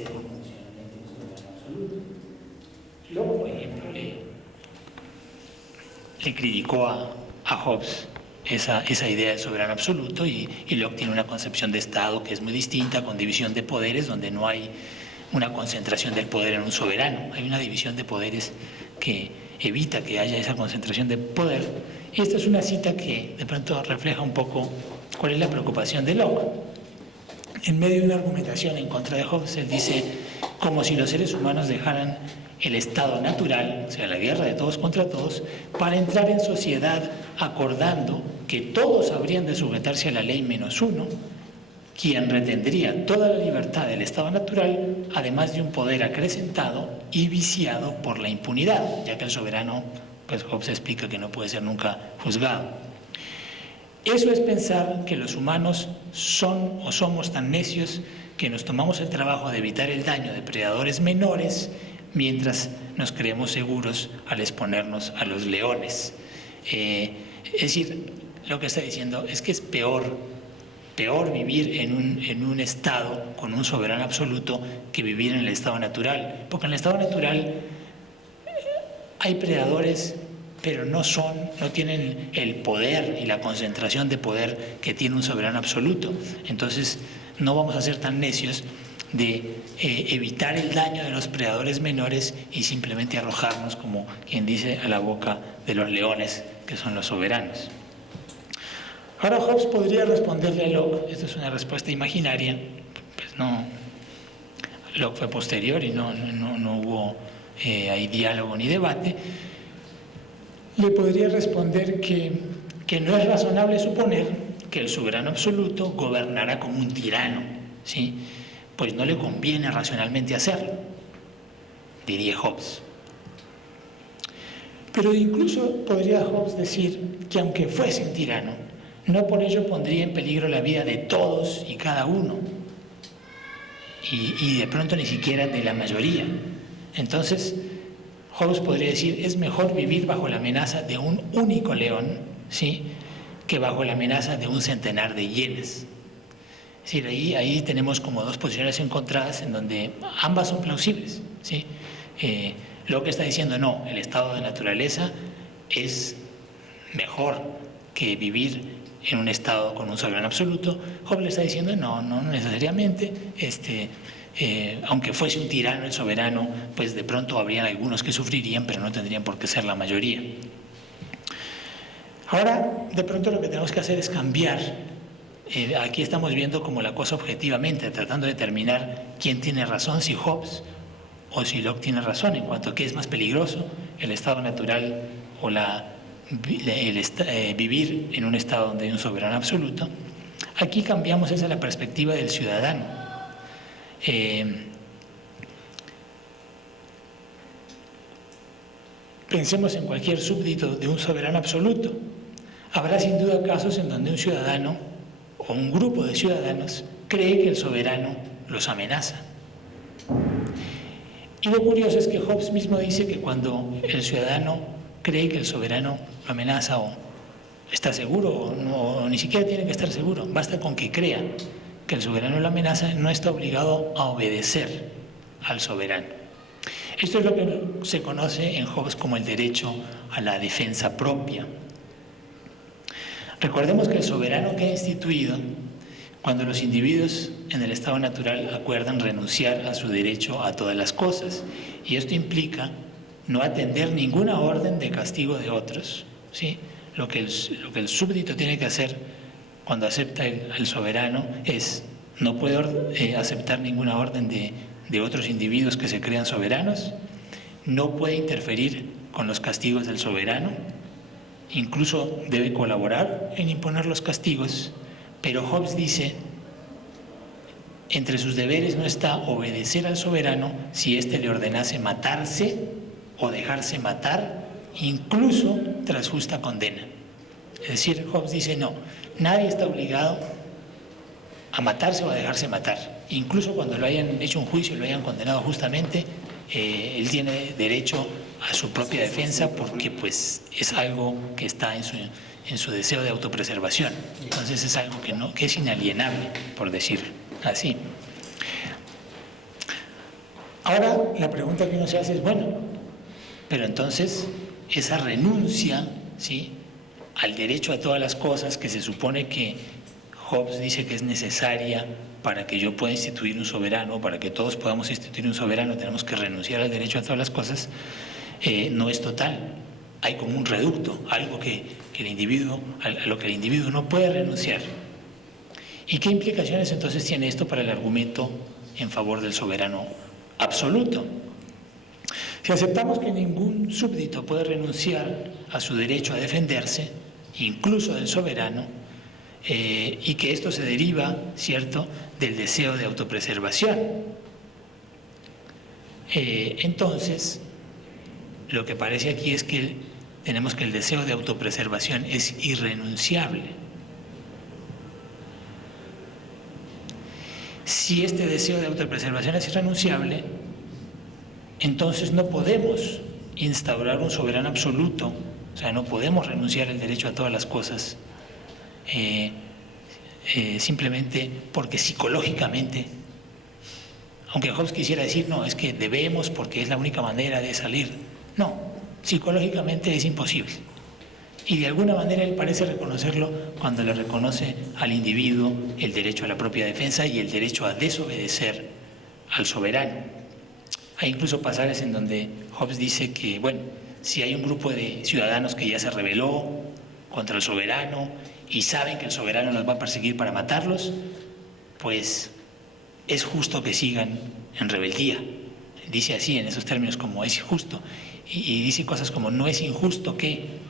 establecer incondicionalmente un soberano absoluto. Luego, por ejemplo, le criticó a Hobbes esa idea de soberano absoluto y Locke tiene una concepción de Estado que es muy distinta, con división de poderes, donde no hay una concentración del poder en un soberano, hay una división de poderes que evita que haya esa concentración de poder. Y esta es una cita que de pronto refleja un poco cuál es la preocupación de Locke. En medio de una argumentación en contra de Hobbes, él dice, como si los seres humanos dejaran el estado natural, o sea, la guerra de todos contra todos, para entrar en sociedad acordando que todos habrían de sujetarse a la ley menos uno, quien retendría toda la libertad del estado natural, además de un poder acrecentado y viciado por la impunidad, ya que el soberano, pues Hobbes explica que no puede ser nunca juzgado. Eso es pensar que los humanos son o somos tan necios que nos tomamos el trabajo de evitar el daño de predadores menores mientras nos creemos seguros al exponernos a los leones. Es decir, lo que está diciendo es que es peor vivir en un estado con un soberano absoluto que vivir en el estado natural, porque en el estado natural hay predadores, pero no tienen el poder y la concentración de poder que tiene un soberano absoluto. Entonces no vamos a ser tan necios de evitar el daño de los predadores menores y simplemente arrojarnos, como quien dice, a la boca de los leones, que son los soberanos. Ahora Hobbes podría responderle a Locke, esto es una respuesta imaginaria, pues no, Locke fue posterior y no hubo ahí diálogo ni debate. Le podría responder que no es razonable suponer que el soberano absoluto gobernará como un tirano, ¿sí? Pues no le conviene racionalmente hacerlo, diría Hobbes. Pero incluso podría Hobbes decir que aunque fuese un tirano, no por ello pondría en peligro la vida de todos y cada uno, y de pronto ni siquiera de la mayoría. Entonces, Hobbes podría decir, es mejor vivir bajo la amenaza de un único león, ¿sí?, que bajo la amenaza de un centenar de hienas. Es decir, ahí tenemos como dos posiciones encontradas en donde ambas son plausibles, ¿sí? Lo que está diciendo, no, el estado de naturaleza es mejor que vivir en un estado con un soberano absoluto. Hobbes le está diciendo, no necesariamente, aunque fuese un tirano el soberano, pues de pronto habrían algunos que sufrirían, pero no tendrían por qué ser la mayoría. Ahora, de pronto lo que tenemos que hacer es cambiar. Aquí estamos viendo como la cosa objetivamente, tratando de determinar quién tiene razón, si Hobbes o si Locke tiene razón en cuanto a qué es más peligroso, el estado natural o vivir en un estado donde hay un soberano absoluto. Aquí cambiamos esa la perspectiva del ciudadano. Pensemos en cualquier súbdito de un soberano absoluto. Habrá sin duda casos en donde un ciudadano o un grupo de ciudadanos cree que el soberano los amenaza. Y lo curioso es que Hobbes mismo dice que cuando el ciudadano cree que el soberano lo amenaza o está seguro o ni siquiera tiene que estar seguro, basta con que crea que el soberano lo amenaza, no está obligado a obedecer al soberano. Esto es lo que se conoce en Hobbes como el derecho a la defensa propia. Recordemos que el soberano que ha instituido, cuando los individuos en el estado natural acuerdan renunciar a su derecho a todas las cosas, y esto implica no atender ninguna orden de castigo de otros, ¿sí? Lo que el súbdito tiene que hacer cuando acepta al soberano es, no puede aceptar ninguna orden de otros individuos que se crean soberanos, no puede interferir con los castigos del soberano, incluso debe colaborar en imponer los castigos, pero Hobbes dice, entre sus deberes no está obedecer al soberano si éste le ordenase matarse o dejarse matar, incluso tras justa condena. Es decir, Hobbes dice, no, nadie está obligado a matarse o a dejarse matar. Incluso cuando lo hayan hecho un juicio y lo hayan condenado justamente, él tiene derecho a su propia defensa porque pues es algo que está en su deseo de autopreservación. Entonces es algo que es inalienable, por decir así. Ahora la pregunta que uno se hace es, bueno, pero entonces esa renuncia, ¿sí?, al derecho a todas las cosas que se supone que Hobbes dice que es necesaria para que yo pueda instituir un soberano, para que todos podamos instituir un soberano, tenemos que renunciar al derecho a todas las cosas, no es total. Hay como un reducto, algo que el individuo, a lo que el individuo no puede renunciar. ¿Y qué implicaciones entonces tiene esto para el argumento en favor del soberano absoluto? Si aceptamos que ningún súbdito puede renunciar a su derecho a defenderse, incluso del soberano, y que esto se deriva, ¿cierto?, del deseo de autopreservación, entonces lo que parece aquí es que tenemos que el deseo de autopreservación es irrenunciable. Si este deseo de autopreservación es irrenunciable, entonces no podemos instaurar un soberano absoluto, o sea, no podemos renunciar al derecho a todas las cosas, simplemente porque psicológicamente, aunque Hobbes quisiera decir, no, es que debemos porque es la única manera de salir, no, psicológicamente es imposible. Y de alguna manera él parece reconocerlo cuando le reconoce al individuo el derecho a la propia defensa y el derecho a desobedecer al soberano. Hay incluso pasajes en donde Hobbes dice que, bueno, si hay un grupo de ciudadanos que ya se rebeló contra el soberano y saben que el soberano los va a perseguir para matarlos, pues es justo que sigan en rebeldía. Dice así, en esos términos, como es justo. Y dice cosas como, no es injusto que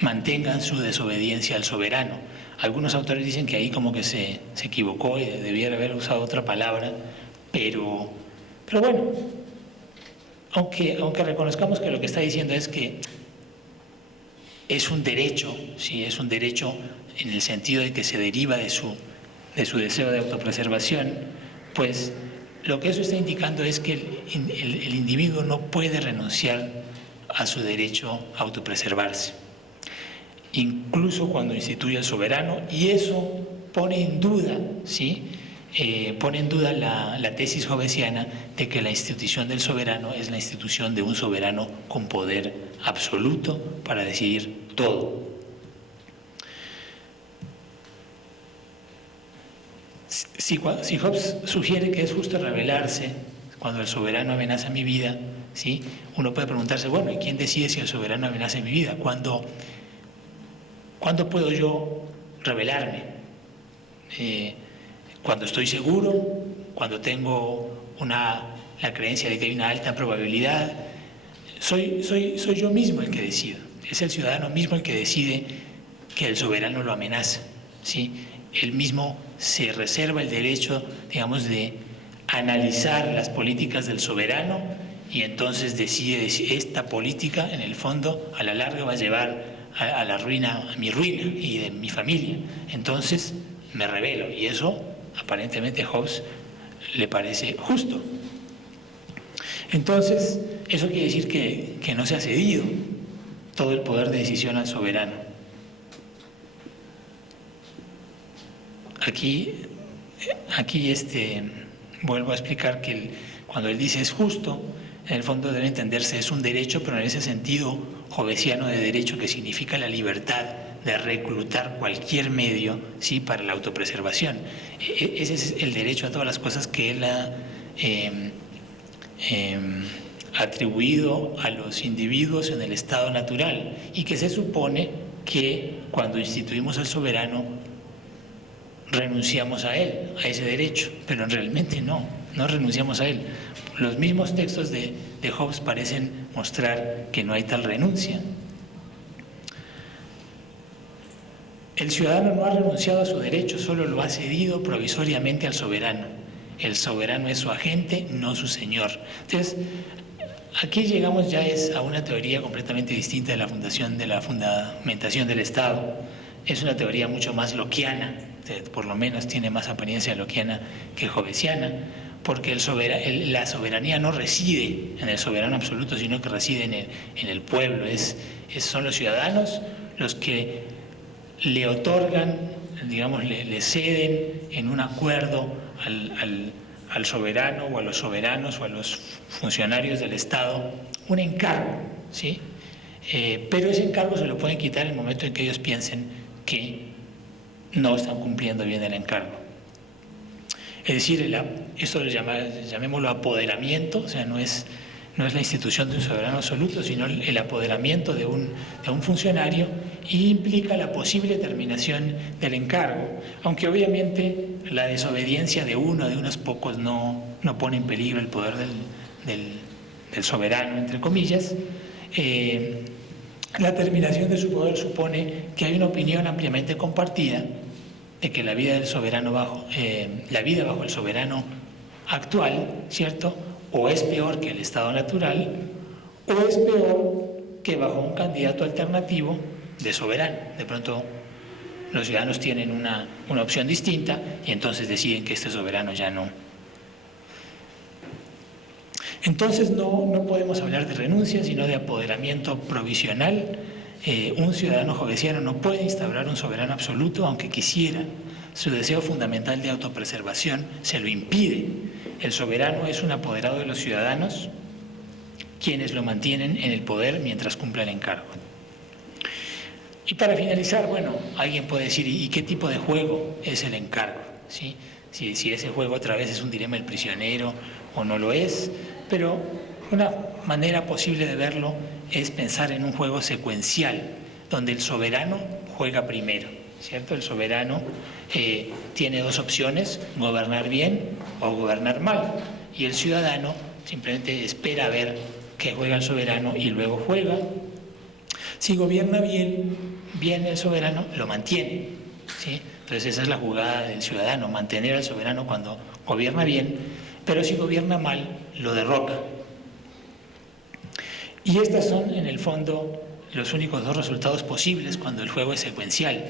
mantengan su desobediencia al soberano. Algunos autores dicen que ahí como que se equivocó y debiera haber usado otra palabra, pero bueno, aunque reconozcamos que lo que está diciendo es que es un derecho, ¿sí?, es un derecho en el sentido de que se deriva de su deseo de autopreservación, pues lo que eso está indicando es que el individuo no puede renunciar a su derecho a autopreservarse, incluso cuando instituye al soberano, y eso pone en duda, ¿sí?, pone en duda la tesis hobbesiana de que la institución del soberano es la institución de un soberano con poder absoluto para decidir todo. Si Hobbes sugiere que es justo rebelarse cuando el soberano amenaza mi vida, ¿sí?, uno puede preguntarse, bueno, ¿y quién decide si el soberano amenaza mi vida? ¿Cuándo puedo yo rebelarme? Cuando estoy seguro, cuando tengo la creencia de que hay una alta probabilidad. Soy yo mismo el que decido, es el ciudadano mismo el que decide que el soberano lo amenaza, ¿sí? Él mismo se reserva el derecho, digamos, de analizar las políticas del soberano y entonces decide si esta política, en el fondo, a la larga va a llevar a la ruina, a mi ruina y de mi familia. Entonces me rebelo, y eso aparentemente a Hobbes le parece justo. Entonces, eso quiere decir que no se ha cedido todo el poder de decisión al soberano. Aquí vuelvo a explicar que cuando él dice es justo, en el fondo debe entenderse es un derecho, pero en ese sentido hobbesiano de derecho, que significa la libertad de reclutar cualquier medio, ¿sí?, para la autopreservación. Ese es el derecho a todas las cosas que él ha atribuido a los individuos en el estado natural, y que se supone que cuando instituimos al soberano renunciamos a él, a ese derecho, pero realmente no renunciamos a él. Los mismos textos de Hobbes parecen mostrar que no hay tal renuncia. El ciudadano no ha renunciado a su derecho, solo lo ha cedido provisoriamente al soberano. El soberano es su agente, no su señor. Entonces, aquí llegamos ya a una teoría completamente distinta de la fundamentación del Estado. Es una teoría mucho más lockeana, por lo menos tiene más apariencia lockeana que hobbesiana, porque la soberanía no reside en el soberano absoluto, sino que reside en el pueblo. Son los ciudadanos los que le otorgan digamos, le ceden en un acuerdo al soberano o a los soberanos o a los funcionarios del Estado un encargo, ¿sí? Pero ese encargo se lo pueden quitar en el momento en que ellos piensen que no están cumpliendo bien el encargo. Es decir, esto lo llamémoslo apoderamiento, o sea, no es la institución de un soberano absoluto, sino el apoderamiento de un funcionario, y implica la posible terminación del encargo, aunque obviamente la desobediencia de unos pocos no pone en peligro el poder del soberano, entre comillas. La terminación de su poder supone que hay una opinión ampliamente compartida de que la vida bajo el soberano actual, ¿cierto?, o es peor que el estado natural, o es peor que bajo un candidato alternativo de soberano. De pronto los ciudadanos tienen una opción distinta y entonces deciden que este soberano ya no. Entonces no podemos hablar de renuncia, sino de apoderamiento provisional. Un ciudadano jovesiano no puede instaurar un soberano absoluto, aunque quisiera. Su deseo fundamental de autopreservación se lo impide. El soberano es un apoderado de los ciudadanos, quienes lo mantienen en el poder mientras cumpla el encargo. Y para finalizar, bueno, alguien puede decir, ¿y qué tipo de juego es el encargo? ¿Sí? Si ese juego otra vez es un dilema del prisionero o no lo es, pero una manera posible de verlo es pensar en un juego secuencial, donde el soberano juega primero, ¿cierto? El soberano tiene dos opciones: gobernar bien o gobernar mal, y el ciudadano simplemente espera a ver qué juega el soberano y luego juega. Si gobierna bien el soberano lo mantiene, ¿sí? Entonces esa es la jugada del ciudadano, mantener al soberano cuando gobierna bien, pero si gobierna mal lo derroca. Y estas son en el fondo los únicos dos resultados posibles cuando el juego es secuencial,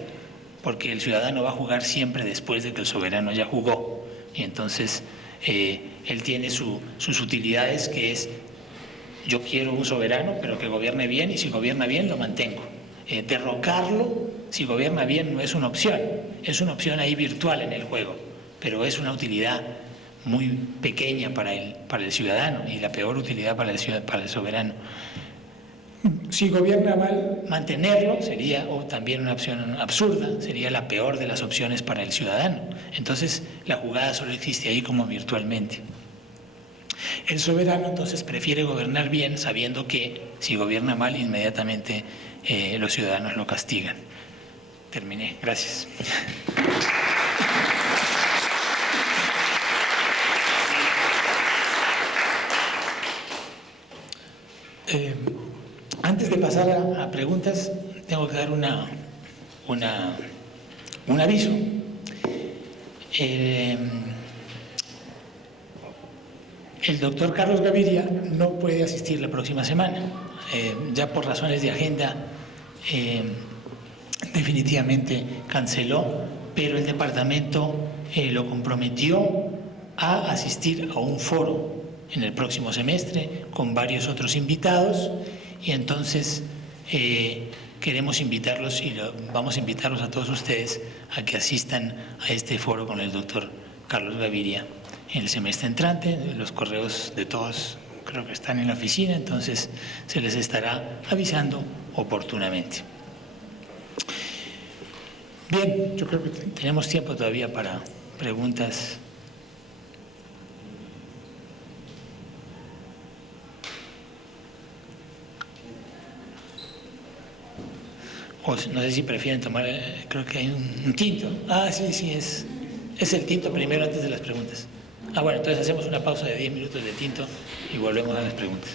porque el ciudadano va a jugar siempre después de que el soberano ya jugó, y entonces él tiene sus utilidades, que es: yo quiero un soberano pero que gobierne bien, y si gobierna bien lo mantengo. Derrocarlo, si gobierna bien, no es una opción, es una opción ahí virtual en el juego, pero es una utilidad muy pequeña para el ciudadano, y la peor utilidad para el soberano. Si gobierna mal, mantenerlo sería, o también una opción absurda, sería la peor de las opciones para el ciudadano. Entonces la jugada solo existe ahí como virtualmente. El soberano entonces prefiere gobernar bien, sabiendo que si gobierna mal inmediatamente los ciudadanos lo castigan. Terminé, gracias. Antes de pasar a preguntas, tengo que dar un aviso. El doctor Carlos Gaviria no puede asistir la próxima semana, ya por razones de agenda definitivamente canceló, pero el departamento lo comprometió a asistir a un foro en el próximo semestre con varios otros invitados, y entonces queremos invitarlos, y vamos a invitarlos a todos ustedes a que asistan a este foro con el doctor Carlos Gaviria en el semestre entrante. Los correos de todos creo que están en la oficina, entonces se les estará avisando oportunamente. Bien, yo creo que tenemos tiempo todavía para preguntas. O no sé si prefieren tomar, creo que hay un tinto. Ah, sí, es el tinto primero antes de las preguntas. Ah, bueno, entonces hacemos una pausa de 10 minutos de tinto y volvemos a las preguntas.